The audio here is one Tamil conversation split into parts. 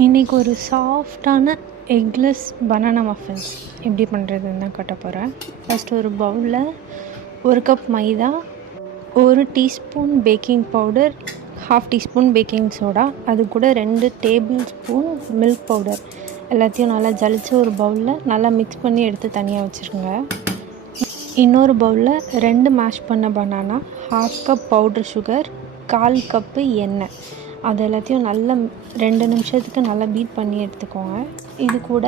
இன்றைக்கி ஒரு சாஃப்டான எக்லெஸ் பனானா மஃபின்ஸ் எப்படி பண்ணுறதுன்னு தான் காட்ட போகிறேன். ஃபஸ்ட்டு ஒரு பவுலில் 1 கப் மைதா, 1 teaspoon baking powder, 1/2 teaspoon baking soda, அது கூட 2 டேபிள் ஸ்பூன் மில்க் பவுடர் எல்லாத்தையும் நல்லா ஜலிச்சு ஒரு பவுலில் நல்லா மிக்ஸ் பண்ணி எடுத்து தனியாக வச்சுருங்க. இன்னொரு பவுலில் 2 மேஷ் பண்ண banana, 1/2 cup powder sugar, 1/4 cup எண்ணெய், அது எல்லாத்தையும் நல்லா 2 நிமிஷத்துக்கு நல்லா பீட் பண்ணி எடுத்துக்கோங்க. இது கூட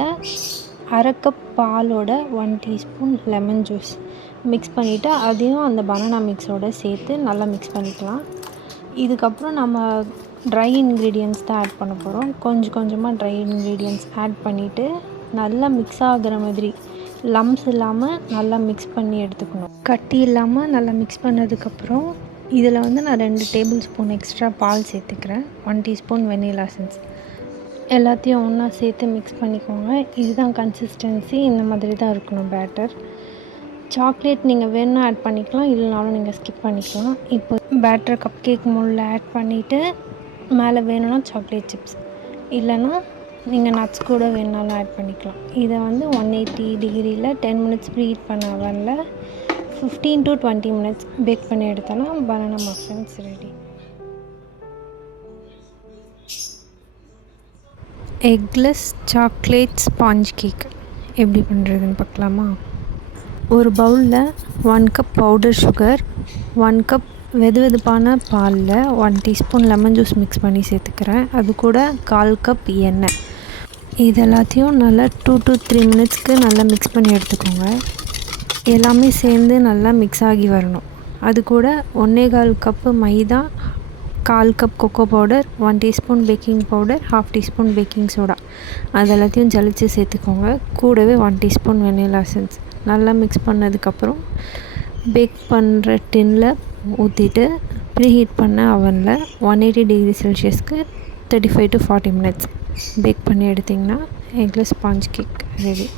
1/2 கப் பாலோட 1 டீஸ்பூன் லெமன் ஜூஸ் மிக்ஸ் பண்ணிவிட்டு அதையும் அந்த பனானா மிக்ஸோடு சேர்த்து நல்லா மிக்ஸ் பண்ணிக்கலாம். இதுக்கப்புறம் நம்ம ட்ரை இன்க்ரீடியன்ட்ஸ் தான் ஆட் பண்ண போகிறோம். கொஞ்சம் கொஞ்சமாக ட்ரை இன்க்ரீடியன்ட்ஸ் ஆட் பண்ணிவிட்டு நல்லா மிக்ஸ் ஆகிற மாதிரி லம்ஸ் இல்லாமல் நல்லா மிக்ஸ் பண்ணி எடுத்துக்கணும். கட்டி இல்லாமல் நல்லா மிக்ஸ் பண்ணதுக்கப்புறம் இதில் நான் 2 டேபிள் ஸ்பூன் எக்ஸ்ட்ரா பால் சேர்த்துக்கிறேன். 1 டீஸ்பூன் வெனிலா எசன்ஸ் எல்லாத்தையும் ஒன்றா சேர்த்து மிக்ஸ் பண்ணிக்கோங்க. இதுதான் கன்சிஸ்டன்சி, இந்த மாதிரி தான் இருக்கணும் பேட்டர். சாக்லேட் நீங்கள் வேணும்னா ஆட் பண்ணிக்கலாம், இல்லைனாலும் நீங்கள் ஸ்கிப் பண்ணிக்கலாம். இப்போ பேட்டர் கப் கேக் மோல்டில் ஆட் பண்ணிவிட்டு மேலே வேணும்னா சாக்லேட் சிப்ஸ், இல்லைனா நீங்கள் நட்ஸ் கூட வேணுனாலும் ஆட் பண்ணிக்கலாம். இதை 180 டிகிரியில் 10 மினிட்ஸ் ப்ரீஹீட் பண்ண அவனில் 15 to 20 மினிட்ஸ் பேக் பண்ணி எடுத்தோன்னா banana muffins ready. Eggless chocolate sponge cake எப்படி பண்ணுறதுன்னு பார்க்கலாமா? ஒரு பவுலில் 1 கப் பவுடர் சுகர், 1 கப் வெதுவெதுப்பான பாலில் 1 டீஸ்பூன் லெமன் ஜூஸ் மிக்ஸ் பண்ணி சேர்த்துக்கிறேன். அது கூட 1/4 கப் எண்ணெய், இது எல்லாத்தையும் நல்லா 2 to 3 மினிட்ஸ்க்கு நல்லா மிக்ஸ் பண்ணி எடுத்துக்கோங்க. எல்லாமே சேர்ந்து நல்லா மிக்ஸ் ஆகி வரணும். அது கூட 1/4 கப்பு மைதா, 1/4 cup cocoa powder, 1 teaspoon baking powder, 1/2 teaspoon baking soda, அது எல்லாத்தையும் ஜலிச்சு சேர்த்துக்கோங்க. கூடவே 1 டீஸ்பூன் வெனிலா எசன்ஸ் நல்லா மிக்ஸ் பண்ணதுக்கப்புறம் பேக் பண்ணுற டின்னில் ஊற்றிட்டு ப்ரீஹீட் பண்ண அவனில் 180 டிகிரி செல்சியஸ்க்கு 35 to 40 மினிட்ஸ் பேக் பண்ணி எடுத்திங்கன்னா எக்லெஸ் ஸ்பாஞ்ச் கேக் ரெடி.